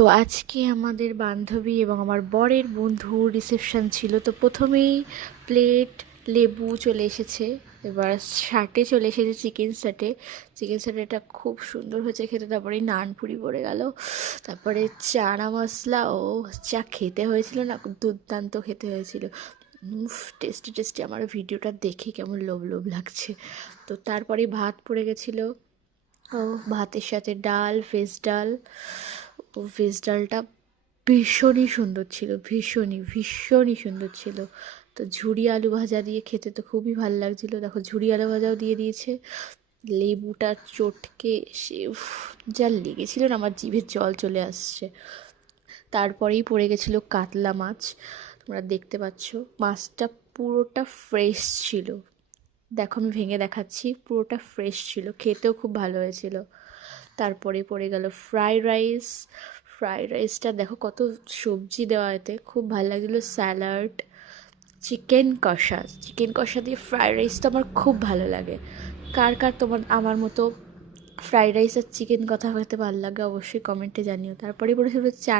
তো আজকে আমাদের বান্ধবী এবং আমার বরের বন্ধুর রিসেপশন ছিল। তো প্রথমেই প্লেট, লেবু চলে এসেছে। এবার শার্টে চলে এসেছে চিকেন শার্টে। চিকেন শার্টেটা খুব সুন্দর হয়েছে খেতে। তারপরে নানপুরি পড়ে গেল। তারপরে চানা মশলা, ও যা খেতে হয়েছিল না, দুর্দান্ত খেতে হয়েছিল। Tasty tasty. আমার ভিডিওটা দেখে কেমন লোভ লোভ লাগছে। তো তারপরে ভাত পড়ে গেছিলো। ও ভাতের সাথে ডাল, ভেজ ডাল। ও ভেজ ডালটা ভীষণই সুন্দর ছিল, ভীষণই ভীষণই সুন্দর ছিল। তো ঝুরি আলু ভাজা দিয়ে খেতে তো খুবই ভালো লাগছিলো। দেখো ঝুরি আলু ভাজাও দিয়ে দিয়েছে। লেবুটা চটকে সে যা লেগেছিল না, আমার জিভে জল চলে আসছে। তারপরেই পড়ে গেছিলো কাতলা মাছ। তোমরা দেখতে পাচ্ছ মাছটা পুরোটা ফ্রেশ ছিল। দেখো আমি ভেঙে দেখাচ্ছি, পুরোটা ফ্রেশ ছিল, খেতেও খুব ভালো হয়েছিল। তারপরে পড়ে গেল ফ্রাইড রাইস। ফ্রাইড রাইসটা দেখো কত সবজি দেওয়া, এতে খুব ভালো লাগছিলো। স্যালাড, চিকেন কষা। চিকেন কষা দিয়ে ফ্রাইড রাইস তো আমার খুব ভালো লাগে। কার কার তোমার আমার মতো ফ্রাইড রাইস আর চিকেন কথা খেতে ভালো লাগে অবশ্যই কমেন্টে জানিও। তারপরে পড়েছিল চাট।